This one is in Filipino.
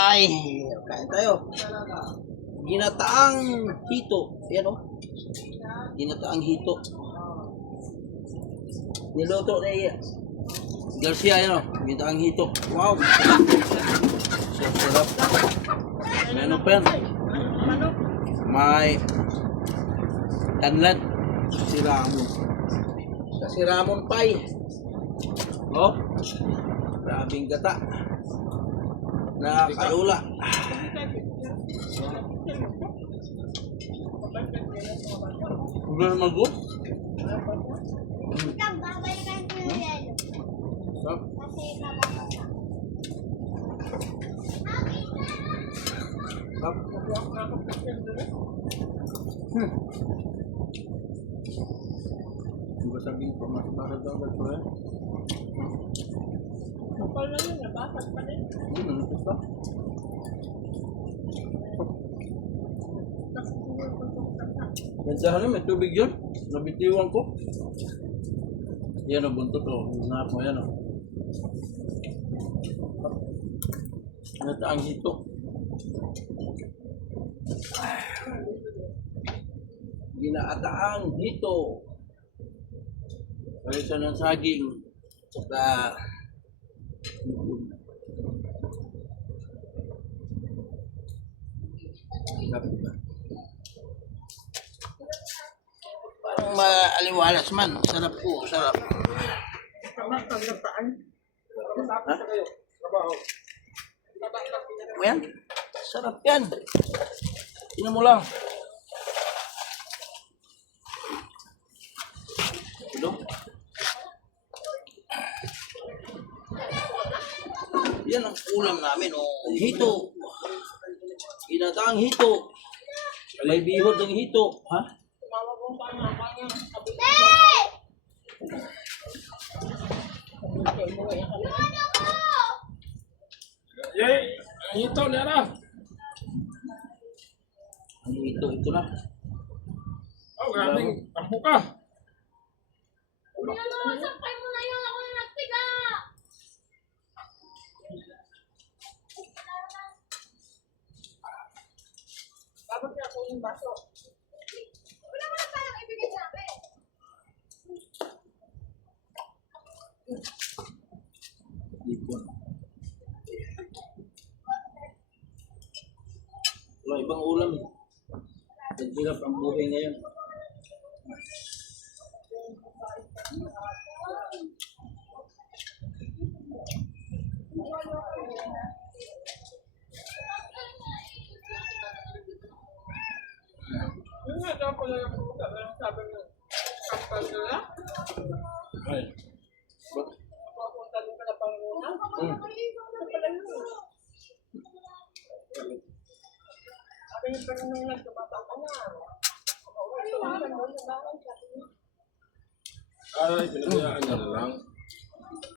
Ay, kain tayo. Ginataang hito. Ayan o. Ginataang hito. Niluto na iya. Garcia, ayan o. Ginataang hito. Wow. So, sarap. May ano pa yan? May tanlad. Siramon. Sa siramon pie. Oh. Grabing gata. Nakakalula. Udah mago? Sabihin ko, mas para daw ba ito eh? Kapal na yun, nabasag pa din. Gusto? Gandahan may tubig yun. Nabitiwan ko. Yan o, buntot o. Naap mo yan o. Nataang hito. Ginataang hito. Kaysa ng saging. Saka parang maaliwalas man. Sarap po, sarap. Ha? Yan, sarap yan. Tingnan mo lang. Ito. Yan ang ulam namin, oh. Hito. Ginataang hito. May bihod ng hito. Ha? Yay! Hito niya na! Ano hito? Ito na. Oh, grabing tampo ka! Sampay mo na yun, ako na nagtiga! Babag na ako yung baso. Wala mo na parang ibigay sa akin. Dito. Wala ibang ulam. Naghirap ang buhay ngayon. Yung nga daw pala yung puta, sabi mo, kapal nila. Ay. Papunta din pala pang muna. Pala yun. Sabi niyo pa rin nung nagkabata ka na. Ay, pinagayaan niya na lang.